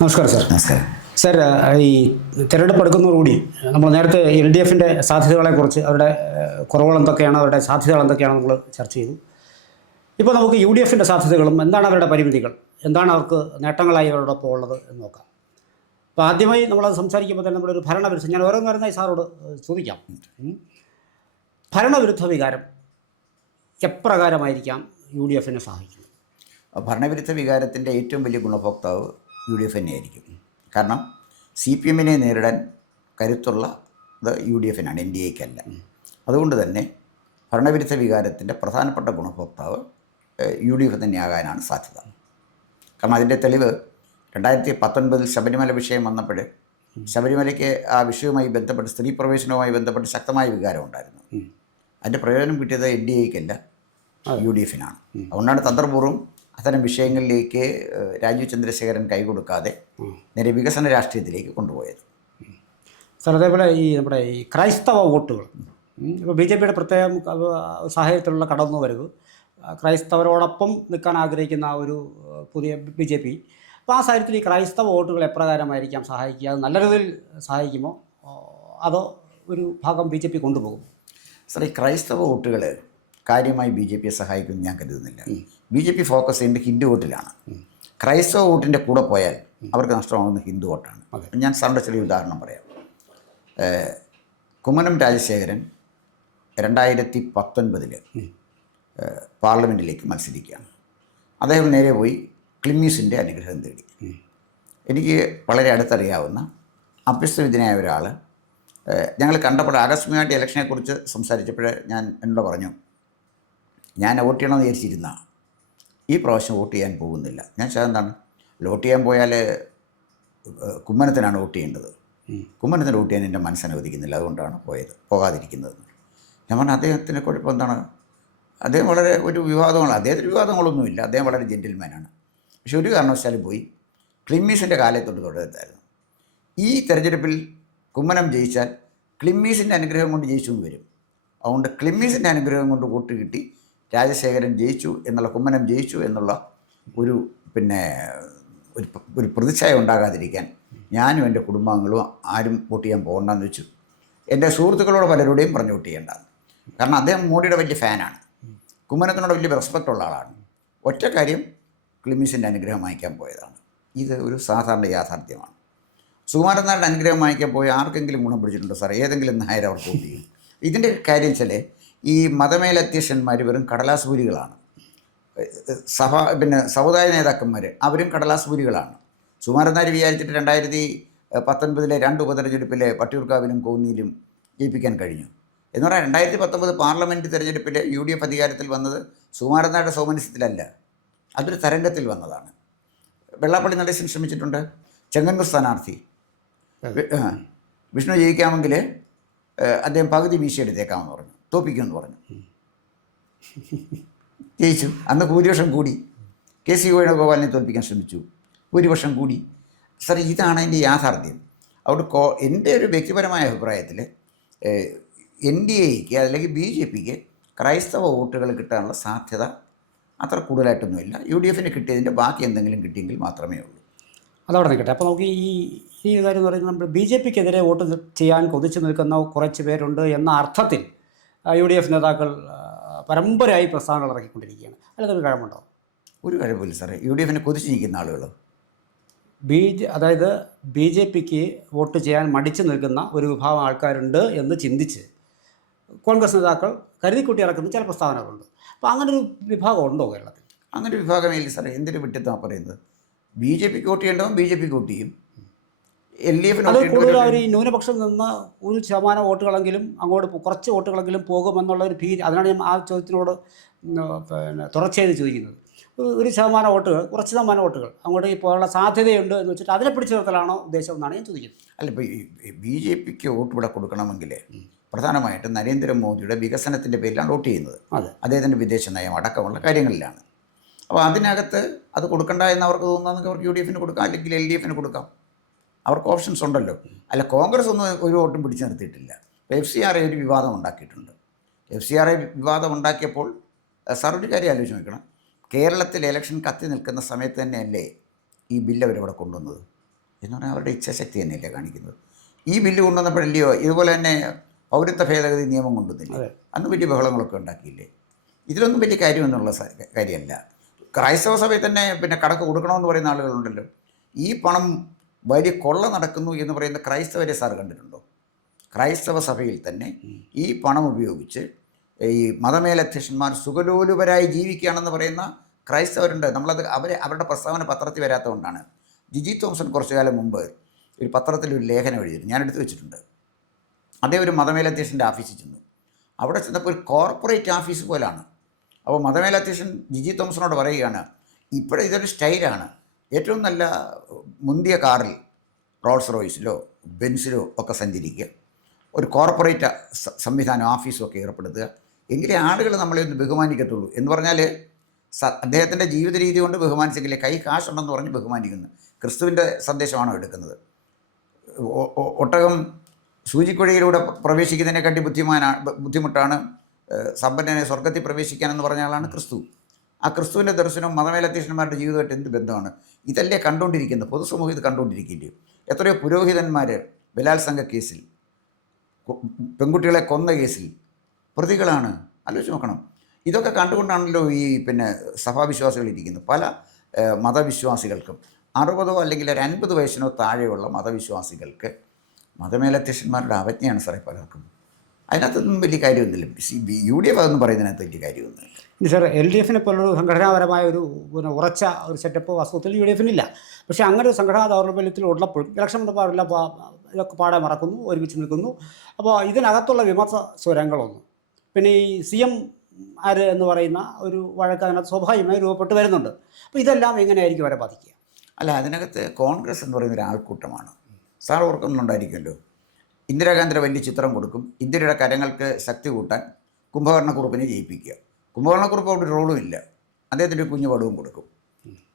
നമസ്കാരം സാർ. നമസ്കാരം. സാർ, ഈ തിരഞ്ഞെടുപ്പ് എടുക്കുന്നതോടുകൂടി നമ്മൾ നേരത്തെ എൽ ഡി എഫിൻ്റെ സാധ്യതകളെക്കുറിച്ച് അവരുടെ കുറവുകൾ എന്തൊക്കെയാണ്, അവരുടെ സാധ്യതകൾ എന്തൊക്കെയാണ് നമ്മൾ ചർച്ച ചെയ്തു. ഇപ്പോൾ നമുക്ക് യു ഡി എഫിൻ്റെ സാധ്യതകളും എന്താണ് അവരുടെ പരിമിതികൾ, എന്താണ് അവർക്ക് നേട്ടങ്ങളായി അവരോടൊപ്പം ഉള്ളത് എന്ന് നോക്കാം. അപ്പോൾ ആദ്യമായി നമ്മളത് സംസാരിക്കുമ്പോൾ തന്നെ നമ്മളൊരു ഭരണവിരുദ്ധ, ഞാൻ ഓരോന്നോരോന്നായി സാറോട് ചോദിക്കാം. ഭരണവിരുദ്ധ വികാരം എപ്രകാരമായിരിക്കാം യു ഡി എഫിനെ സഹായിക്കുന്നത്? ഭരണവിരുദ്ധ വികാരത്തിൻ്റെ ഏറ്റവും വലിയ ഗുണഭോക്താവ് യു ഡി എഫ് തന്നെയായിരിക്കും. കാരണം സി പി എമ്മിനെ നേരിടാൻ കരുത്തുള്ളത് യു ഡി എഫിനാണ്, എൻ ഡി എക്കല്ല. അതുകൊണ്ട് തന്നെ ഭരണവിരുദ്ധ വികാരത്തിൻ്റെ പ്രധാനപ്പെട്ട ഗുണഭോക്താവ് യു ഡി എഫ് തന്നെയാകാനാണ് സാധ്യത. കാരണം അതിൻ്റെ തെളിവ് 2019 ശബരിമല വിഷയം വന്നപ്പോൾ ശബരിമലയ്ക്ക് ആ വിഷയവുമായി ബന്ധപ്പെട്ട്, സ്ത്രീ പ്രവേശനവുമായി ബന്ധപ്പെട്ട് ശക്തമായ വികാരം ഉണ്ടായിരുന്നു. അതിൻ്റെ പ്രയോജനം കിട്ടിയത് എൻ ഡി എക്കല്ല, യു ഡി എഫിനാണ്. അതുകൊണ്ടാണ് തന്ത്രപൂർവ്വം അത്തരം വിഷയങ്ങളിലേക്ക് രാജീവ് ചന്ദ്രശേഖരൻ കൈകൊടുക്കാതെ നേരെ വികസന രാഷ്ട്രീയത്തിലേക്ക് കൊണ്ടുപോയത്. സാർ, അതേപോലെ നമ്മുടെ ഈ ക്രൈസ്തവ വോട്ടുകൾ ഇപ്പോൾ ബി ജെ പിയുടെ പ്രത്യേകം സാഹചര്യത്തിലുള്ള കടന്നുവരവ്, ക്രൈസ്തവരോടൊപ്പം നിൽക്കാൻ ആഗ്രഹിക്കുന്ന ഒരു പുതിയ ബി ജെ പി, അപ്പോൾ ആ സാഹചര്യത്തിൽ ഈ ക്രൈസ്തവ വോട്ടുകൾ എപ്രകാരമായിരിക്കാം സഹായിക്കുക? അത് നല്ല രീതിയിൽ സഹായിക്കുമോ, അതോ ഒരു ഭാഗം ബി ജെ പി കൊണ്ടുപോകും? സാർ, ഈ ക്രൈസ്തവ വോട്ടുകൾ കാര്യമായി ബി ജെ പിയെ സഹായിക്കുമെന്ന് ഞാൻ കരുതുന്നില്ല. ബി ജെ പി ഫോക്കസ് ചെയ്യേണ്ടത് ഹിന്ദു വോട്ടിലാണ്. ക്രൈസ്തവ വോട്ടിൻ്റെ കൂടെ പോയാൽ അവർക്ക് നഷ്ടമാകുന്ന ഹിന്ദു വോട്ടാണ്. ഞാൻ സാറിൻ്റെ ചെറിയ ഉദാഹരണം പറയാം. കുമ്മനം രാജശേഖരൻ 2019 പാർലമെൻറ്റിലേക്ക് മത്സരിക്കുകയാണ്. അദ്ദേഹം നേരെ പോയി ക്ലിമ്മീസിൻ്റെ അനുഗ്രഹം തേടി. എനിക്ക് വളരെ അടുത്തറിയാവുന്ന അഭ്യസ്തവിദ്യനായ ഒരാൾ ഞങ്ങൾ കണ്ടപ്പോൾ ആകസ്മികമായിട്ട് ഇലക്ഷനെക്കുറിച്ച് സംസാരിച്ചപ്പോൾ എന്നോട് പറഞ്ഞു, ഞാൻ വോട്ട് ചെയ്യണമെന്ന് വിചാരിച്ചിരുന്ന ഈ പ്രാവശ്യം വോട്ട് ചെയ്യാൻ പോകുന്നില്ല. ഞാൻ എന്താണ്, വോട്ട് ചെയ്യാൻ പോയാൽ കുമ്മനത്തിനാണ് വോട്ട് ചെയ്യേണ്ടത്, കുമ്മനത്തിന് വോട്ട് ചെയ്യാൻ എൻ്റെ മനസ്സനുവദിക്കുന്നില്ല, അതുകൊണ്ടാണ് പോകാതിരിക്കുന്നത്. ഞാൻ പറഞ്ഞു, അദ്ദേഹത്തിൻ്റെ കുഴപ്പം എന്താണ്? അദ്ദേഹം വളരെ ഒരു വിവാദങ്ങൾ, അദ്ദേഹത്തിന് വിവാദങ്ങളൊന്നുമില്ല, അദ്ദേഹം വളരെ ജെൻറ്റിൽമാനാണ്. പക്ഷെ ഒരു കാരണവശാലും പോയി ക്ലിമ്മീസിൻ്റെ കാലത്തോട്ട് തുടരുത്തായിരുന്നു. ഈ തെരഞ്ഞെടുപ്പിൽ കുമ്മനം ജയിച്ചാൽ ക്ലിമ്മീസിൻ്റെ അനുഗ്രഹം കൊണ്ട് ജയിച്ചു എന്ന് വരും. അതുകൊണ്ട് ക്ലിമ്മീസിൻ്റെ അനുഗ്രഹം കൊണ്ട് വോട്ട് കിട്ടി രാജശേഖരൻ ജയിച്ചു എന്നുള്ള, കുമ്മനം ജയിച്ചു എന്നുള്ള ഒരു ഒരു പ്രതിച്ഛായ ഉണ്ടാകാതിരിക്കാൻ ഞാനും എൻ്റെ കുടുംബാംഗങ്ങളും ആരും വോട്ട് ചെയ്യാൻ പോകണ്ടെന്ന് വെച്ചു. എൻ്റെ സുഹൃത്തുക്കളോട് പലരോടെയും പറഞ്ഞു വോട്ട് ചെയ്യേണ്ടത്. കാരണം അദ്ദേഹം മോഡിയുടെ വലിയ ഫാനാണ്, കുമ്മനത്തിനോട് വലിയ റെസ്പെക്റ്റുള്ള ആളാണ്. ഒറ്റ കാര്യം, ക്ലിമ്മീസിൻ്റെ അനുഗ്രഹം വാങ്ങിക്കാൻ പോയതാണ്. ഇത് ഒരു സാധാരണ യാഥാർത്ഥ്യമാണ്. സുകുമാരൻ നായരുടെ അനുഗ്രഹം വാങ്ങിക്കാൻ പോയി ആർക്കെങ്കിലും ഗുണം പിടിച്ചിട്ടുണ്ടോ സാർ? ഏതെങ്കിലും നായർ അവർക്ക് വോട്ട് ചെയ്യും? ഇതിൻ്റെ കാര്യം വെച്ചാൽ ഈ മതമേലധ്യക്ഷന്മാർ വെറും കടലാസ് പൂരികളാണ്. സമുദായ നേതാക്കന്മാർ അവരും കടലാസ് പൂരികളാണ്. സുകുമാരൻ നായർ വിചാരിച്ചിട്ട് 2019 2 ഉപതെരഞ്ഞെടുപ്പിൽ വട്ടിയൂർക്കാവിലും കോന്നിയിലും ജയിപ്പിക്കാൻ കഴിഞ്ഞു. എന്ന് പറഞ്ഞാൽ 2019 പാർലമെൻറ്റ് തെരഞ്ഞെടുപ്പിൽ യു ഡി എഫ് അധികാരത്തിൽ വന്നത് സുകുമാരൻ നായരുടെ സൗമനസ്യത്തിലല്ല, അതൊരു തരംഗത്തിൽ വന്നതാണ്. വെള്ളാപ്പള്ളി നടേശൻ ശ്രമിച്ചിട്ടുണ്ട്. ചെങ്ങന്നൂർ സ്ഥാനാർത്ഥി വിഷ്ണു ജയിക്കാമെങ്കിൽ അദ്ദേഹം പകുതി വീശിയെടുത്തേക്കാമെന്ന് പറഞ്ഞു, തോപ്പിക്കുമെന്ന് പറഞ്ഞു. ജയിച്ചു. അന്ന് ഭൂരിപക്ഷം കൂടി. കെ സി വേണുഗോപാലിനെ തോൽപ്പിക്കാൻ ശ്രമിച്ചു, ഭൂരിപക്ഷം കൂടി. സാർ, ഇതാണ് എൻ്റെ യാഥാർത്ഥ്യം. അതുകൊണ്ട് എൻ്റെ ഒരു വ്യക്തിപരമായ അഭിപ്രായത്തിൽ എൻ ഡി എക്ക് അല്ലെങ്കിൽ ബി ജെ പിക്ക് ക്രൈസ്തവ വോട്ടുകൾ കിട്ടാനുള്ള സാധ്യത അത്ര കൂടുതലായിട്ടൊന്നുമില്ല. യു ഡി എഫിന് കിട്ടിയതിൻ്റെ ബാക്കി എന്തെങ്കിലും കിട്ടിയെങ്കിൽ മാത്രമേ ഉള്ളൂ. അതവിടെ നിൽക്കട്ടെ. അപ്പോൾ നമുക്ക് ഈ കാര്യം എന്ന് പറയുന്നത്, നമ്മൾ ബി ജെ പിക്കെതിരെ വോട്ട് ചെയ്യാൻ കൊതിച്ചു നിൽക്കുന്ന കുറച്ച് പേരുണ്ട് എന്ന അർത്ഥത്തിൽ യു ഡി എഫ് നേതാക്കൾ പരമ്പരയായി പ്രസ്താവനകൾ ഇറക്കിക്കൊണ്ടിരിക്കുകയാണ്. അതിലൊരു കഴമുണ്ടോ? ഒരു കഴമ്പില്ല സാറേ. യു ഡി എഫിനെ കൊതിച്ച് നിൽക്കുന്ന ആളുകൾ, അതായത് ബി ജെ പിക്ക് വോട്ട് ചെയ്യാൻ മടിച്ചു നിൽക്കുന്ന ഒരു വിഭാഗം ആൾക്കാരുണ്ട് എന്ന് ചിന്തിച്ച് കോൺഗ്രസ് നേതാക്കൾ കരുതിക്കൂട്ടി ഇറക്കുന്ന ചില പ്രസ്താവനകളുണ്ട്. അപ്പോൾ അങ്ങനൊരു വിഭാഗം ഉണ്ടോ കേരളത്തിൽ? അങ്ങനെ ഒരു വിഭാഗമേ ഇല്ല സാറേ. എന്തൊരു വിട്ടിത്തമാണ് പറയുന്നത്? ബി ജെ പിക്ക് വോട്ട് ചെയ്യേണ്ടവൻ ബി ജെ പിക്ക് വോട്ട് ചെയ്യും. എൽ ഡി എഫിന് അത് കൂടുതൽ അവർ ഈ ന്യൂനപക്ഷം നിന്ന് 1% വോട്ടുകളെങ്കിലും അങ്ങോട്ട്, കുറച്ച് വോട്ടുകളെങ്കിലും പോകുമെന്നുള്ള ഒരു ഭീതി. അതിനാണ് ഞാൻ ആ ചോദ്യത്തിനോട് തുടർച്ചയായി ചോദിക്കുന്നത്. 1% വോട്ടുകൾ, കുറച്ച് ശതമാനം വോട്ടുകൾ അങ്ങോട്ട് പോകാനുള്ള സാധ്യതയുണ്ട് എന്ന് വെച്ചിട്ട് അതിനെ പിടിച്ചു നിർത്തലാണോ ഉദ്ദേശം എന്നാണ് ഞാൻ ചോദിക്കുന്നത്. അല്ല, ഇപ്പോൾ ബി ജെ പിക്ക് വോട്ട് ഇവിടെ കൊടുക്കണമെങ്കിൽ പ്രധാനമായിട്ടും നരേന്ദ്രമോദിയുടെ വികസനത്തിൻ്റെ പേരിലാണ് വോട്ട് ചെയ്യുന്നത്. അദ്ദേഹത്തിൻ്റെ വിദേശ നയം അടക്കമുള്ള കാര്യങ്ങളിലാണ്. അപ്പോൾ അതിനകത്ത് അത് കൊടുക്കണ്ട എന്ന് അവർക്ക് തോന്നുന്നതെങ്കിൽ അവർക്ക് യു ഡി എഫിന് കൊടുക്കാം, അല്ലെങ്കിൽ എൽ ഡി എഫിന് കൊടുക്കാം. അവർക്ക് ഓപ്ഷൻസ് ഉണ്ടല്ലോ. അല്ല, കോൺഗ്രസ് ഒന്നും ഒരു വോട്ടും പിടിച്ചു നിർത്തിയിട്ടില്ല. FCRA ഒരു വിവാദം ഉണ്ടാക്കിയിട്ടുണ്ട്. FCRA വിവാദം ഉണ്ടാക്കിയപ്പോൾ സാർ ഒരു കാര്യം ആലോചിച്ച് നോക്കണം. കേരളത്തിൽ ഇലക്ഷൻ കത്തി നിൽക്കുന്ന സമയത്ത് തന്നെയല്ലേ ഈ ബില്ല് അവരിവിടെ കൊണ്ടുവന്നത്. എന്ന് പറഞ്ഞാൽ അവരുടെ ഇച്ഛാശക്തി തന്നെയല്ലേ കാണിക്കുന്നത്. ഈ ബില്ല് കൊണ്ടുവന്നപ്പോഴല്ലയോ ഇതുപോലെ തന്നെ പൗരത്വ ഭേദഗതി നിയമം കൊണ്ടുവന്നില്ലേ, അന്ന് വലിയ ബഹളങ്ങളൊക്കെ ഉണ്ടാക്കിയില്ലേ. ഇതിലൊന്നും വലിയ കാര്യമെന്നുള്ള കാര്യമല്ല. ക്രൈസ്തവ സഭയിൽ തന്നെ പിന്നെ കണക്ക് കൊടുക്കണമെന്ന് പറയുന്ന ആളുകളുണ്ടല്ലോ. ഈ പണം വലിയ കൊള്ള നടക്കുന്നു എന്ന് പറയുന്ന ക്രൈസ്തവരെ സാർ കണ്ടിട്ടുണ്ടോ? ക്രൈസ്തവ സഭയിൽ തന്നെ ഈ പണം ഉപയോഗിച്ച് ഈ മതമേലധ്യക്ഷന്മാർ സുഖലോലുപരായി ജീവിക്കുകയാണെന്ന് പറയുന്ന ക്രൈസ്തവരുണ്ട്. അവരുടെ പ്രസ്താവന പത്രത്തിൽ വരാത്തതുകൊണ്ടാണ്. ജിജി തോംസൺ കുറച്ചു കാലം മുമ്പ് ഒരു പത്രത്തിലൊരു ലേഖനം എഴുതിയിരുന്നു, ഞാൻ എടുത്തു വെച്ചിട്ടുണ്ട്. അദ്ദേഹം ഒരു മതമേലധ്യക്ഷൻ്റെ ഓഫീസിൽ ചെന്നു. അവിടെ ചെന്നപ്പോൾ ഒരു കോർപ്പറേറ്റ് ഓഫീസ് പോലാണ്. അപ്പോൾ മതമേലധ്യക്ഷൻ ജിജി തോംസണോട് പറയുകയാണ്, ഇപ്പോഴും ഇതൊരു സ്റ്റൈലാണ്, ഏറ്റവും നല്ല മുന്തിയ കാറിൽ റോൾസ് റോയ്സിലോ ബെൻസിലോ ഒക്കെ സഞ്ചരിക്കുക, ഒരു കോർപ്പറേറ്റ് സംവിധാനം ഓഫീസും ഒക്കെ ഏർപ്പെടുത്തുക, എങ്കിലേ ആളുകൾ നമ്മളെ ഒന്ന് ബഹുമാനിക്കത്തുള്ളൂ എന്ന് പറഞ്ഞാൽ അദ്ദേഹത്തിൻ്റെ ജീവിത രീതി കൊണ്ട് ബഹുമാനിച്ചെങ്കിലേ കൈ കാശുണ്ടെന്ന് പറഞ്ഞ് ബഹുമാനിക്കുന്നു. ക്രിസ്തുവിൻ്റെ സന്ദേശമാണോ എടുക്കുന്നത്? ഒട്ടകം സൂചിക്കുഴയിലൂടെ പ്രവേശിക്കുന്നതിനെക്കാട്ടി ബുദ്ധിമുട്ടാണ് സമ്പന്നനെ സ്വർഗത്തിൽ പ്രവേശിക്കാനെന്ന് പറഞ്ഞ ആളാണ് ക്രിസ്തു. ആ ക്രിസ്തുവിൻ്റെ ദർശനവും മതമേലധ്യക്ഷന്മാരുടെ ജീവിതമായിട്ട് എന്ത് ബന്ധമാണ്? ഇതല്ലേ കണ്ടുകൊണ്ടിരിക്കുന്നത്, പൊതുസമൂഹം ഇത് കണ്ടുകൊണ്ടിരിക്കില്ലേ? എത്രയോ പുരോഹിതന്മാർ ബലാത്സംഗ കേസിൽ, പെൺകുട്ടികളെ കൊന്ന കേസിൽ പ്രതികളാണ്. ആലോചിച്ച് നോക്കണം. ഇതൊക്കെ കണ്ടുകൊണ്ടാണല്ലോ ഈ പിന്നെ സഭാവിശ്വാസികൾ ഇരിക്കുന്നത്. പല മതവിശ്വാസികൾക്കും 60 അല്ലെങ്കിൽ ഒരു 50 വയസ്സിനോ താഴെയുള്ള മതവിശ്വാസികൾക്ക് മതമേലധ്യക്ഷന്മാരുടെ അവജ്ഞയാണ് സാറേ പലർക്കും. അതിനകത്തൊന്നും വലിയ കാര്യമൊന്നുമില്ല. UDF അതൊന്നും പറയുന്നതിനകത്ത് വലിയ കാര്യമൊന്നുമില്ല. ഇനി സാർ LDF പോലൊരു സംഘടനാപരമായ ഒരു ഉറച്ച ഒരു സെറ്റപ്പ് വാസ്തവത്തിൽ UDF ഇല്ല. പക്ഷേ അങ്ങനെ ഒരു സംഘടനാ ദൗർബല്യത്തിൽ ഉള്ളപ്പോഴും ഇലക്ഷൻ പാടില്ല, ഇതൊക്കെ പാടെ മറക്കുന്നു, ഒരുമിച്ച് നിൽക്കുന്നു. അപ്പോൾ ഇതിനകത്തുള്ള വിമർശ സ്വരങ്ങളൊന്നും, പിന്നെ ഈ CM ആര് എന്ന് പറയുന്ന ഒരു വഴക്ക് അതിനകത്ത് സ്വാഭാവികമായി രൂപപ്പെട്ട് വരുന്നുണ്ട്. അപ്പോൾ ഇതെല്ലാം എങ്ങനെയായിരിക്കും അവരെ ബാധിക്കുക? അല്ല, അതിനകത്ത് കോൺഗ്രസ് എന്ന് പറയുന്ന ഒരു ആൾക്കൂട്ടമാണ്. സാർ ഓർക്കുന്നുണ്ടായിരിക്കുമല്ലോ, ഇന്ദിരാഗാന്ധിയുടെ വലിയ ചിത്രം കൊടുക്കും, ഇന്ത്യയുടെ കരങ്ങൾക്ക് ശക്തി കൂട്ടാൻ കുംഭകർണക്കുറുപ്പിനെ ജയിപ്പിക്കുക. കുംഭകർണക്കുറുപ്പ് അവിടെ ഒരു റോളും ഇല്ല, അദ്ദേഹത്തിൻ്റെ കുഞ്ഞു പടവും കൊടുക്കും,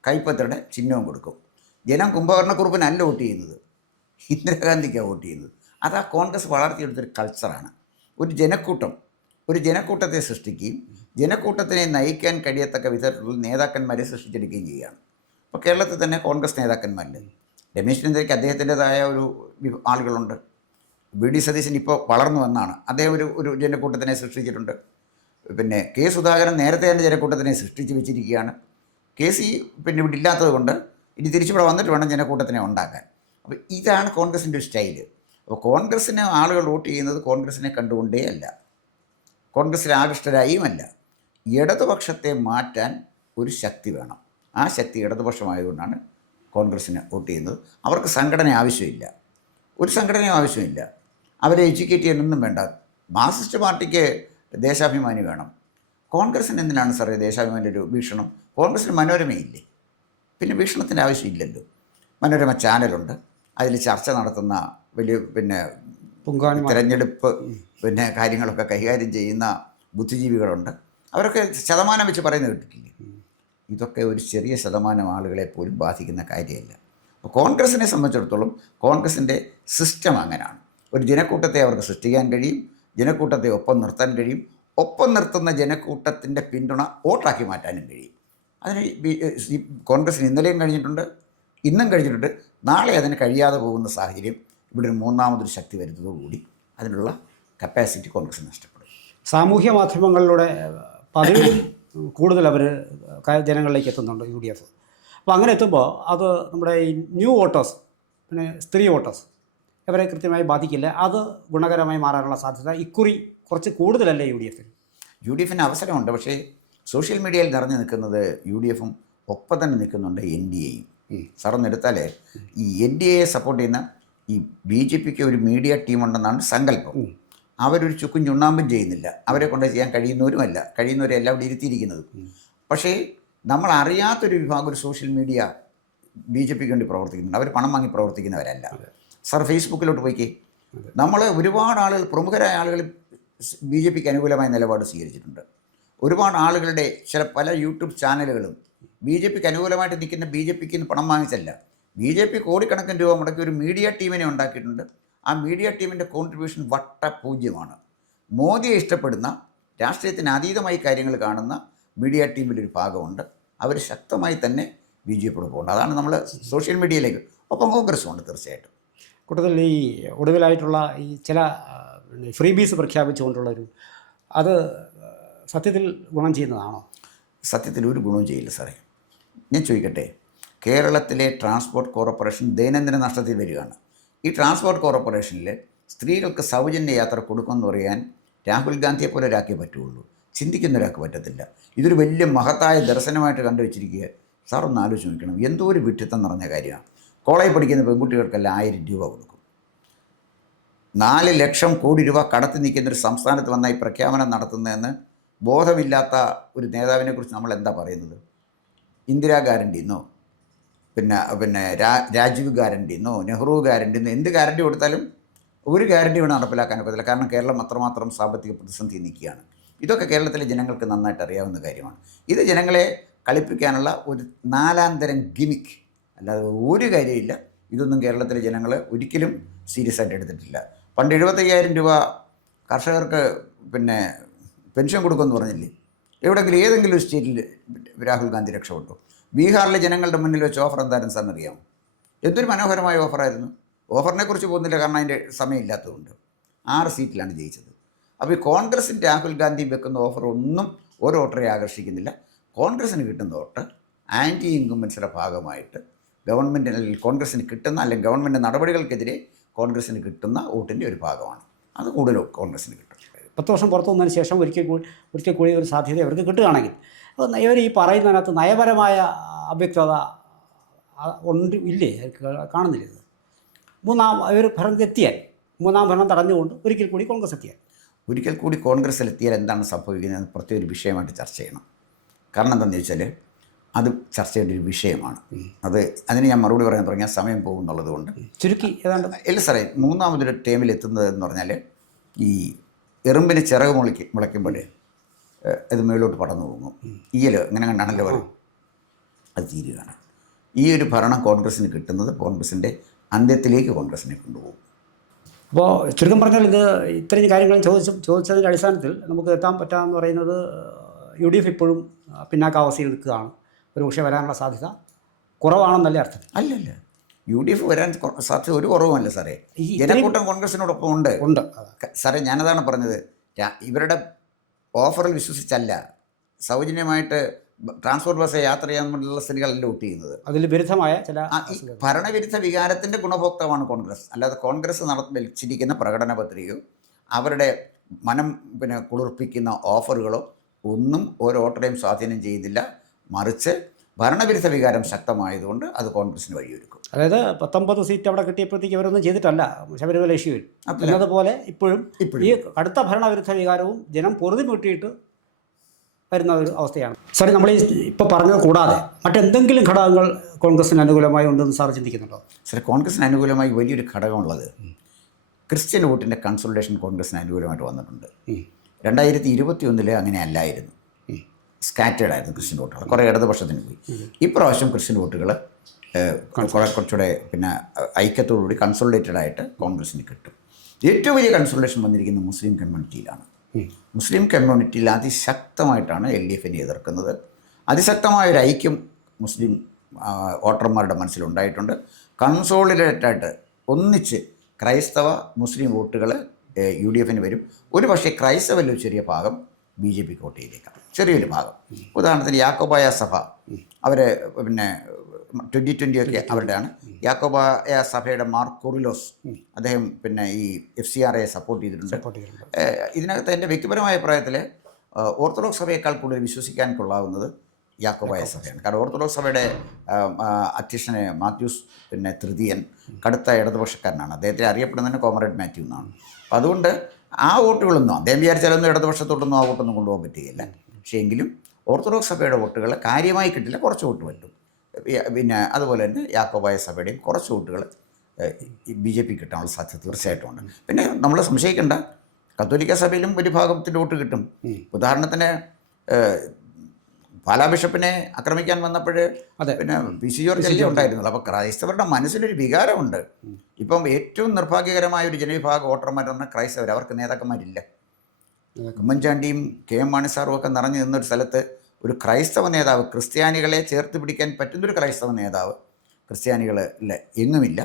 കൈപ്പത്തയുടെ ചിഹ്നവും കൊടുക്കും. ജനം കുംഭകർണക്കുറുപ്പിനല്ല വോട്ട് ചെയ്യുന്നത്, ഇന്ദിരാഗാന്ധിക്കാണ് വോട്ട് ചെയ്യുന്നത്. അത് ആ കോൺഗ്രസ് വളർത്തിയെടുത്തൊരു കൾച്ചറാണ്. ഒരു ജനക്കൂട്ടത്തെ സൃഷ്ടിക്കുകയും ജനക്കൂട്ടത്തിനെ നയിക്കാൻ കഴിയത്തക്ക വിധത്തിലുള്ള നേതാക്കന്മാരെ സൃഷ്ടിച്ചെടുക്കുകയും ചെയ്യുകയാണ്. ഇപ്പോൾ കേരളത്തിൽ തന്നെ കോൺഗ്രസ് നേതാക്കന്മാരിൽ രമേശ് ചെന്നിത്തലയ്ക്ക് അദ്ദേഹത്തിൻ്റെതായ ഒരു ആളുകളുണ്ട്. VD സതീശൻ ഇപ്പോൾ വളർന്നു വന്നാണ്, അദ്ദേഹം ഒരു ജനക്കൂട്ടത്തിനെ സൃഷ്ടിച്ചിട്ടുണ്ട്. പിന്നെ K സുധാകരൻ നേരത്തെ തന്നെ ജനക്കൂട്ടത്തിനെ സൃഷ്ടിച്ച് വെച്ചിരിക്കുകയാണ്. KC പിന്നെ ഇവിടെ ഇല്ലാത്തത് കൊണ്ട് ഇനി തിരിച്ചിവിടെ വന്നിട്ട് വേണം ജനക്കൂട്ടത്തിനെ ഉണ്ടാക്കാൻ. അപ്പോൾ ഇതാണ് കോൺഗ്രസിൻ്റെ ഒരു സ്റ്റൈല്. അപ്പോൾ കോൺഗ്രസ്സിന് ആളുകൾ വോട്ട് ചെയ്യുന്നത് കോൺഗ്രസിനെ കണ്ടുകൊണ്ടേ അല്ല, കോൺഗ്രസ്സിൽ ആകൃഷ്ടരായുമല്ല. ഇടതുപക്ഷത്തെ മാറ്റാൻ ഒരു ശക്തി വേണം. ആ ശക്തി ഇടതുപക്ഷമായതുകൊണ്ടാണ് കോൺഗ്രസ്സിന് വോട്ട് ചെയ്യുന്നത്. അവർക്ക് സംഘടന ആവശ്യമില്ല, ഒരു സംഘടനയും ആവശ്യമില്ല. അവരെ എഡ്യൂക്കേറ്റ് ചെയ്യാനൊന്നും വേണ്ട. മാർക്സിസ്റ്റ് പാർട്ടിക്ക് ദേശാഭിമാനി വേണം, കോൺഗ്രസ്സിന് എന്തിനാണ് സാറേ ദേശാഭിമാനി ഒരു വീക്ഷണം? കോൺഗ്രസ്സിന് മനോരമയില്ലേ, പിന്നെ വീക്ഷണത്തിൻ്റെ ആവശ്യമില്ലല്ലോ. മനോരമ ചാനലുണ്ട്, അതിൽ ചർച്ച നടത്തുന്ന വലിയ പിന്നെ തിരഞ്ഞെടുപ്പ് പിന്നെ കാര്യങ്ങളൊക്കെ കൈകാര്യം ചെയ്യുന്ന ബുദ്ധിജീവികളുണ്ട്. അവരൊക്കെ ശതമാനം വെച്ച് പറയുന്നത് കേട്ടിട്ടില്ലേ? ഇതൊക്കെ ഒരു ചെറിയ ശതമാനം ആളുകളെ പോലും ബാധിക്കുന്ന കാര്യമല്ല. അപ്പോൾ കോൺഗ്രസിനെ സംബന്ധിച്ചിടത്തോളം കോൺഗ്രസിൻ്റെ സിസ്റ്റം അങ്ങനെയാണ്. ഒരു ജനക്കൂട്ടത്തെ അവർക്ക് സൃഷ്ടിക്കാൻ കഴിയും, ജനക്കൂട്ടത്തെ ഒപ്പം നിർത്താൻ കഴിയും, ഒപ്പം നിർത്തുന്ന ജനക്കൂട്ടത്തിൻ്റെ പിന്തുണ വോട്ടാക്കി മാറ്റാനും കഴിയും. അതിന് കോൺഗ്രസിന് ഇന്നലെയും കഴിഞ്ഞിട്ടുണ്ട്, ഇന്നും കഴിഞ്ഞിട്ടുണ്ട്, നാളെ അതിന് കഴിയാതെ പോകുന്ന സാഹചര്യം ഇവിടെ ഒരു മൂന്നാമതൊരു ശക്തി വരുന്നതോടുകൂടി അതിനുള്ള കപ്പാസിറ്റി കോൺഗ്രസ് നഷ്ടപ്പെടും. സാമൂഹ്യ മാധ്യമങ്ങളിലൂടെ പതിവിലും കൂടുതൽ അവർ ജനങ്ങളിലേക്ക് എത്തുന്നുണ്ട് UDF. അപ്പോൾ അങ്ങനെ എത്തുമ്പോൾ അത് നമ്മുടെ ഈ ന്യൂ വോട്ടേഴ്സ്, പിന്നെ സ്ത്രീ വോട്ടേഴ്സ്, ഇവരെ കൃത്യമായി ബാധിക്കില്ല. അത് ഗുണകരമായി മാറാനുള്ള സാധ്യത ഇക്കുറി കുറച്ച് കൂടുതലല്ലേ UDF-ന് അവസരമുണ്ട്. പക്ഷേ സോഷ്യൽ മീഡിയയിൽ നിറഞ്ഞു നിൽക്കുന്നത് UDF-ഉം ഒപ്പം തന്നെ നിൽക്കുന്നുണ്ട് NDA-യും. സാറൊന്നെടുത്താൽ ഈ NDA-യെ സപ്പോർട്ട് ചെയ്യുന്ന ഈ BJP-ക്ക് ഒരു മീഡിയ ടീമുണ്ടെന്നാണ് സങ്കല്പം. അവരൊരു ചുക്കും ചുണ്ണാമ്പും ചെയ്യുന്നില്ല, അവരെ കൊണ്ട് ചെയ്യാൻ കഴിയുന്നവരുമല്ല, കഴിയുന്നവരെല്ലാം അവിടെ ഇരുത്തിയിരിക്കുന്നത്. പക്ഷേ നമ്മൾ അറിയാത്തൊരു വിഭാഗം ഒരു സോഷ്യൽ മീഡിയ BJP-ക്ക് വേണ്ടി പ്രവർത്തിക്കുന്നുണ്ട്. അവർ പണം വാങ്ങി പ്രവർത്തിക്കുന്നവരല്ല. സാർ ഫേസ്ബുക്കിലോട്ട് പോയിക്കേ, നമ്മൾ ഒരുപാട് ആളുകൾ, പ്രമുഖരായ ആളുകൾ BJP-ക്ക് അനുകൂലമായ നിലപാട് സ്വീകരിച്ചിട്ടുണ്ട്. ഒരുപാട് ആളുകളുടെ പല യൂട്യൂബ് ചാനലുകളും BJP-ക്ക് അനുകൂലമായിട്ട് നിൽക്കുന്ന BJP-ക്ക് പണം വാങ്ങിച്ചല്ല, BJP കോടിക്കണക്കിന് രൂപ മുടക്കി ഒരു മീഡിയ ടീമിനെ ഉണ്ടാക്കിയിട്ടുണ്ട്. ആ മീഡിയ ടീമിൻ്റെ കോൺട്രിബ്യൂഷൻ വട്ടപൂജ്യമാണ്. മോദിയെ ഇഷ്ടപ്പെടുന്ന, രാഷ്ട്രീയത്തിന് അതീതമായി കാര്യങ്ങൾ കാണുന്ന മീഡിയ ടീമിലൊരു ഭാഗമുണ്ട്. അവർ ശക്തമായി തന്നെ BJP-യോട് പോകുന്നത്. അതാണ് നമ്മൾ സോഷ്യൽ മീഡിയയിലേക്ക് ഒപ്പം കോൺഗ്രസ്സും ഉണ്ട് തീർച്ചയായിട്ടും. കൂട്ടത്തിൽ ഈ ഒടുവിലായിട്ടുള്ള ഈ ചില ഫ്രീ ബീസ് പ്രഖ്യാപിച്ചുകൊണ്ടുള്ളൊരു അത് സത്യത്തിൽ ഗുണം ചെയ്യുന്നതാണോ? സത്യത്തിൽ ഒരു ഗുണവും ചെയ്യില്ല സാറേ. ഞാൻ ചോദിക്കട്ടെ, കേരളത്തിലെ ട്രാൻസ്പോർട്ട് കോർപ്പറേഷൻ ദൈനംദിന നഷ്ടത്തിൽ വരികയാണ്. ഈ ട്രാൻസ്പോർട്ട് കോർപ്പറേഷനിൽ സ്ത്രീകൾക്ക് സൗജന്യ യാത്ര കൊടുക്കുമെന്ന് പറയാൻ രാഹുൽ ഗാന്ധിയെ പോലെ ഒരാക്കേ പറ്റുള്ളൂ, ചിന്തിക്കുന്ന ഒരാൾക്ക് പറ്റത്തില്ല. ഇതൊരു വലിയ മഹത്തായ ദർശനമായിട്ട് കണ്ടുവച്ചിരിക്കുക. സാർ ഒന്ന് ആലോചിച്ച് നോക്കണം, എന്തോ ഒരു വിഡ്ഢിത്തം നിറഞ്ഞ കാര്യമാണ്. കോളേജിൽ പഠിക്കുന്ന പെൺകുട്ടികൾക്കെല്ലാം 1000 രൂപ കൊടുക്കും. 4 ലക്ഷം കോടി രൂപ കടത്തി നിൽക്കുന്നൊരു സംസ്ഥാനത്ത് വന്ന ഈ പ്രഖ്യാപനം നടത്തുന്നതെന്ന് ബോധമില്ലാത്ത ഒരു നേതാവിനെ കുറിച്ച് നമ്മൾ എന്താ പറയുന്നത്? ഇന്ദിരാ ഗ്യാരണ്ടിന്നോ പിന്നെ രാജീവ് ഗ്യാരണ്ടിന്നോ നെഹ്റു ഗ്യാരണ്ടിന്നോ എന്ത് ഗ്യാരണ്ടി കൊടുത്താലും ഒരു ഗ്യാരണ്ടി വേണം നടപ്പിലാക്കാൻ ഒക്കത്തില്ല. കാരണം കേരളം അത്രമാത്രം സാമ്പത്തിക പ്രതിസന്ധി നിൽക്കുകയാണ്. ഇതൊക്കെ കേരളത്തിലെ ജനങ്ങൾക്ക് നന്നായിട്ട് അറിയാവുന്ന കാര്യമാണ്. ഇത് ജനങ്ങളെ കളിപ്പിക്കാനുള്ള ഒരു 4ാം തരം ഗിമിക്ക്, അല്ലാതെ ഒരു കാര്യമില്ല. ഇതൊന്നും കേരളത്തിലെ ജനങ്ങൾ ഒരിക്കലും സീരിയസ് ആയിട്ട് എടുത്തിട്ടില്ല. പണ്ട് 75,000 രൂപ കർഷകർക്ക് പെൻഷൻ കൊടുക്കുമെന്ന് പറഞ്ഞില്ലേ? എവിടെയെങ്കിലും ഏതെങ്കിലും ഒരു സ്റ്റേറ്റിൽ രാഹുൽ ഗാന്ധി രക്ഷപ്പെട്ടു? ബീഹാറിലെ ജനങ്ങളുടെ മുന്നിൽ വെച്ച് ഓഫർ എന്തായിരുന്നു സാറിന് അറിയാമോ? എന്തൊരു മനോഹരമായ ഓഫറായിരുന്നു. ഓഫറിനെ കുറിച്ച് പോകുന്നില്ല, കാരണം അതിൻ്റെ സമയമില്ലാത്തതുകൊണ്ട്. 6 സീറ്റിലാണ് ജയിച്ചത്. അപ്പോൾ ഈ കോൺഗ്രസിൻ്റെ രാഹുൽ ഗാന്ധി വെക്കുന്ന ഓഫർ ഒന്നും ഒരു വോട്ടറെ ആകർഷിക്കുന്നില്ല. കോൺഗ്രസ്സിന് കിട്ടുന്ന വോട്ട് ആൻറ്റി ഇൻകംബൻസിയുടെ ഭാഗമായിട്ട് ഗവൺമെൻറ് അല്ലെങ്കിൽ കോൺഗ്രസ്സിന് കിട്ടുന്ന, അല്ലെങ്കിൽ ഗവൺമെൻറ് നടപടികൾക്കെതിരെ കോൺഗ്രസ്സിന് കിട്ടുന്ന വോട്ടിൻ്റെ ഒരു ഭാഗമാണ്. അത് കൂടുതലും കോൺഗ്രസ്സിന് കിട്ടും. 10 വർഷം പുറത്തു വന്നതിന് ശേഷം ഒരിക്കൽ കൂടി ഒരു സാധ്യത അവർക്ക് കിട്ടുകയാണെങ്കിൽ, അപ്പോൾ ഇവർ ഈ പറയുന്നതിനകത്ത് നയപരമായ അവ്യക്തത ഇല്ലേ? കാണുന്നില്ല. ഇത് ഇവർ ഭരണത്തിലെത്തിയാൽ, 3ാം ഭരണം തടഞ്ഞുകൊണ്ട് ഒരിക്കൽ കൂടി കോൺഗ്രസ് എത്തിയാൽ, ഒരിക്കൽ കൂടി കോൺഗ്രസ്സിലെത്തിയാൽ എന്താണ് സംഭവിക്കുന്നത് പ്രത്യേക ഒരു വിഷയമായിട്ട് ചർച്ച ചെയ്യണം. കാരണം എന്താണെന്ന് ചോദിച്ചാൽ അത് ചർച്ച ചെയ്യേണ്ട ഒരു വിഷയമാണ്. അതിന് ഞാൻ മറുപടി പറയാൻ തുടങ്ങിയാൽ സമയം പോകും എന്നുള്ളത് കൊണ്ട് ചുരുക്കി ഏതാണ്ട് ഇല്ല സാറേ. 3ാമതൊരു ടേമിൽ എത്തുന്നത് എന്ന് പറഞ്ഞാൽ ഈ എറുമ്പിന് ചിറക് മുളയ്ക്കുമ്പോൾ അത് മേലോട്ട് പടന്നു പോകും. അങ്ങനെ കണ്ടാണല്ലോ പറയും. അത് തീരുകയാണ്. ഈ ഒരു ഭരണം കോൺഗ്രസ്സിന് കിട്ടുന്നത് കോൺഗ്രസിൻ്റെ അന്ത്യത്തിലേക്ക് കോൺഗ്രസിനെ കൊണ്ടുപോകും. അപ്പോൾ ചുരുക്കം പറഞ്ഞാൽ ഇത് ഇത്രയും കാര്യങ്ങൾ ചോദിച്ചതിൻ്റെ അടിസ്ഥാനത്തിൽ നമുക്ക് എത്താൻ പറ്റാമെന്ന് പറയുന്നത് UDF ഇപ്പോഴും പിന്നാക്കാവസ്ഥയിൽ നിൽക്കുകയാണ്. ഒരു പക്ഷേ വരാനുള്ള സാധ്യത കുറവാണെന്നല്ലേ അർത്ഥം? അല്ലല്ല, UDF വരാൻ സാധ്യത ഒരു കുറവുമല്ല സാറേ. ജനക്കൂട്ടം കോൺഗ്രസിനോടൊപ്പം ഉണ്ട് സാറേ. ഞാനതാണ് പറഞ്ഞത്. ഇവരുടെ ഓഫറിൽ വിശ്വസിച്ചല്ല സൗജന്യമായിട്ട് ട്രാൻസ്പോർട്ട് ബസ് യാത്ര ചെയ്യാനുള്ള സ്ത്രീകളല്ല വോട്ട് ചെയ്യുന്നത്. അതിൽ വിരുദ്ധമായ ചില ഭരണവിരുദ്ധ വികാരത്തിൻ്റെ ഗുണഭോക്താവാണ് കോൺഗ്രസ്. വെച്ചിരിക്കുന്ന വെച്ചിരിക്കുന്ന പ്രകടന പത്രികയോ അവരുടെ മനം കുളിർപ്പിക്കുന്ന ഓഫറുകളോ ഒന്നും ഓരോ വോട്ടറെയും സ്വാധീനം ചെയ്യുന്നില്ല. മറിച്ച് ഭരണവിരുദ്ധ വികാരം ശക്തമായതുകൊണ്ട് അത് കോൺഗ്രസിന് വഴിയൊരുക്കും. അതായത് 19 സീറ്റ് അവിടെ കിട്ടിയപ്പോഴത്തേക്ക് അവരൊന്നും ചെയ്തിട്ടല്ല ശബരിമല ഇഷ്യൂവിൽ. എന്നതുപോലെ ഇപ്പോഴും ഈ കടുത്ത ഭരണവിരുദ്ധ വികാരവും ജനം പൊറുതി മുട്ടിയിട്ട് വരുന്ന ഒരു അവസ്ഥയാണ്. സാർ, നമ്മൾ ഇപ്പോൾ പറഞ്ഞത് കൂടാതെ മറ്റെന്തെങ്കിലും ഘടകങ്ങൾ കോൺഗ്രസിന് അനുകൂലമായി ഉണ്ടെന്ന് സാർ ചിന്തിക്കുന്നുണ്ടോ? സാർ, കോൺഗ്രസിന് അനുകൂലമായി വലിയൊരു ഘടകമുള്ളത് ക്രിസ്ത്യൻ വോട്ടിൻ്റെ കൺസോളിഡേഷൻ കോൺഗ്രസിന് അനുകൂലമായിട്ട് വന്നിട്ടുണ്ട്. 2021 അങ്ങനെ അല്ലായിരുന്നു. സ്കാറ്റേഡ് ആയിരുന്നു ക്രിസ്ത്യൻ വോട്ടുകൾ. കുറേ ഇടതുപക്ഷത്തിന് പോയി. ഇപ്രാവശ്യം ക്രിസ്ത്യൻ വോട്ടുകൾ കുറച്ചുകൂടെ ഐക്യത്തോടുകൂടി കൺസോളിഡേറ്റഡ് ആയിട്ട് കോൺഗ്രസിന് കിട്ടും. ഏറ്റവും വലിയ കൺസോളിഡേഷൻ വന്നിരിക്കുന്നത് മുസ്ലിം കമ്മ്യൂണിറ്റിയിലാണ്. മുസ്ലിം കമ്മ്യൂണിറ്റിയിൽ അതിശക്തമായിട്ടാണ് LDFനെ എതിർക്കുന്നത്. അതിശക്തമായൊരു ഐക്യം മുസ്ലിം വോട്ടർമാരുടെ മനസ്സിലുണ്ടായിട്ടുണ്ട്. കൺസോളിഡേറ്റായിട്ട് ഒന്നിച്ച് ക്രൈസ്തവ മുസ്ലിം വോട്ടുകൾ UDFന് വരും. ഒരു പക്ഷേ ക്രൈസ്തവരിൽ ഒരു ചെറിയ ഭാഗം BJPക്ക് വോട്ട് ചെയ്തേക്കാം, ചെറിയൊരു ഭാഗം. ഉദാഹരണത്തിന് യാക്കോബായ സഭ, അവർ 2020 ഒക്കെ അവരുടെയാണ്. യാക്കോബായ സഭയുടെ മാർ കൊറിലോസ്, അദ്ദേഹം ഈ FCRA സപ്പോർട്ട് ചെയ്തിട്ടുണ്ട്. ഇതിനകത്ത് എൻ്റെ വ്യക്തിപരമായ അഭിപ്രായത്തിൽ ഓർത്തഡോക്സ് സഭയേക്കാൾ കൂടുതൽ വിശ്വസിക്കാൻ കൊള്ളാവുന്നത് യാക്കോബായ സഭയാണ്. കാരണം ഓർത്തഡോക്സ് സഭയുടെ അധ്യക്ഷനെ മാത്യൂസ് തൃതീയൻ കടുത്ത ഇടതുപക്ഷക്കാരനാണ്. അദ്ദേഹത്തെ അറിയപ്പെടുന്നതിന് കോമറേഡ് മാത്യു എന്നാണ്. അപ്പോൾ അതുകൊണ്ട് ആ വോട്ടുകളൊന്നും അദ്ദേഹം വിചാരിച്ചാലൊന്നും ഇടതുപക്ഷത്തോട്ടൊന്നും ആ വോട്ടൊന്നും കൊണ്ടുപോകാൻ പറ്റുകയില്ല. പക്ഷേ എങ്കിലും ഓർത്തഡോക്സ് സഭയുടെ വോട്ടുകൾ കാര്യമായി കിട്ടില്ല, കുറച്ച് വോട്ട് പറ്റും. അതുപോലെ തന്നെ യാക്കോബായ സഭയുടെയും കുറച്ച് വോട്ടുകൾ BJP കിട്ടാനുള്ള സാധ്യത തീർച്ചയായിട്ടും ഉണ്ട്. പിന്നെ നമ്മൾ സംശയിക്കേണ്ട, കത്തോലിക്ക സഭയിലും ഒരു ഭാഗത്തിൻ്റെ വോട്ട് കിട്ടും. ഉദാഹരണത്തിന് പാലാ ബിഷപ്പിനെ ആക്രമിക്കാൻ വന്നപ്പോൾ PC ജോർജ് അല്ലേ ഉണ്ടായിരുന്നുള്ളൂ. അപ്പോൾ ക്രൈസ്തവരുടെ മനസ്സിലൊരു വികാരമുണ്ട്. ഇപ്പം ഏറ്റവും നിർഭാഗ്യകരമായ ഒരു ജനവിഭാഗ വോട്ടർമാർ പറഞ്ഞാൽ ക്രൈസ്തവർ. അവർക്ക് നേതാക്കന്മാരില്ല. ഉമ്മൻചാണ്ടിയും KM മാണി സാറും ഒക്കെ നിറഞ്ഞു നിന്നൊരു സ്ഥലത്ത് ഒരു ക്രൈസ്തവ നേതാവ്, ക്രിസ്ത്യാനികളെ ചേർത്ത് പിടിക്കാൻ പറ്റുന്നൊരു ക്രൈസ്തവ നേതാവ് ക്രിസ്ത്യാനികൾ എങ്ങുമില്ല.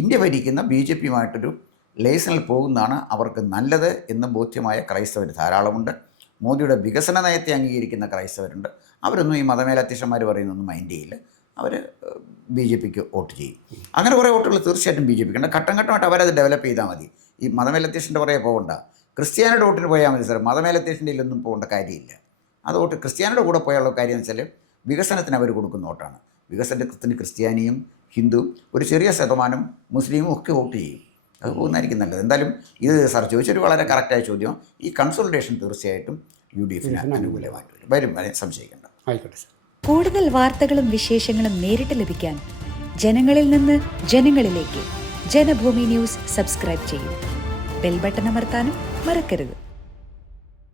ഇന്ത്യ ഭരിക്കുന്ന BJPയുമായിട്ടൊരു ലേസനിൽ പോകുന്നതാണ് അവർക്ക് നല്ലത് എന്ന് ബോധ്യമായ ക്രൈസ്തവർ ധാരാളമുണ്ട്. മോദിയുടെ വികസന നയത്തെ അംഗീകരിക്കുന്ന ക്രൈസ്തവരുണ്ട്. അവരൊന്നും ഈ മതമേലധ്യക്ഷന്മാർ പറയുന്നൊന്നും മൈൻഡ് ചെയ്യില്ല. അവർ BJPക്ക് വോട്ട് ചെയ്യും. അങ്ങനെ കുറേ വോട്ടുകൾ തീർച്ചയായിട്ടും BJPക്ക് ഉണ്ട്. ഘട്ടം ഘട്ടമായിട്ട് അവരത് ഡെവലപ്പ് ചെയ്താൽ മതി. ഈ മതമേലധ്യക്ഷൻ്റെ പുറകെ പോകണ്ട. ക്രിസ്ത്യാനിയുടെ വോട്ടിന് പോയാൽ മതി സാർ. മതമേലധ്യക്ഷൻ്റെ ഒന്നും പോകേണ്ട കാര്യമില്ല. അത് വോട്ട് ക്രിസ്ത്യാനിയുടെ കൂടെ പോയുള്ള കാര്യം എന്ന് വെച്ചാൽ വികസനത്തിന് അവർ കൊടുക്കുന്ന വോട്ടാണ്. വികസനത്തിന് ക്രിസ്ത്യാനിയും ഹിന്ദുവും ഒരു ചെറിയ ശതമാനം മുസ്ലിമും ഒക്കെ വോട്ട് ചെയ്യും. അത് പോകുന്നതായിരിക്കും നല്ലത്. എന്തായാലും ഇത് സാർ ചോദിച്ചൊരു വളരെ കറക്റ്റായ ചോദ്യം. ഈ കൺസോളിഡേഷൻ തീർച്ചയായിട്ടും UDFന് അനുകൂലമായിട്ട് വരും. സംശയിക്കേണ്ട. ആയിക്കോട്ടെ സാർ. കൂടുതൽ വാർത്തകളും വിശേഷങ്ങളും നേരിട്ട് ലഭിക്കാൻ ജനങ്ങളിൽ നിന്ന് ജനങ്ങളിലേക്ക് ജനഭൂമി ന്യൂസ് സബ്സ്ക്രൈബ് ചെയ്യൂ. ബെൽ ബട്ടൺ അമർത്താനും മറക്കരുത്.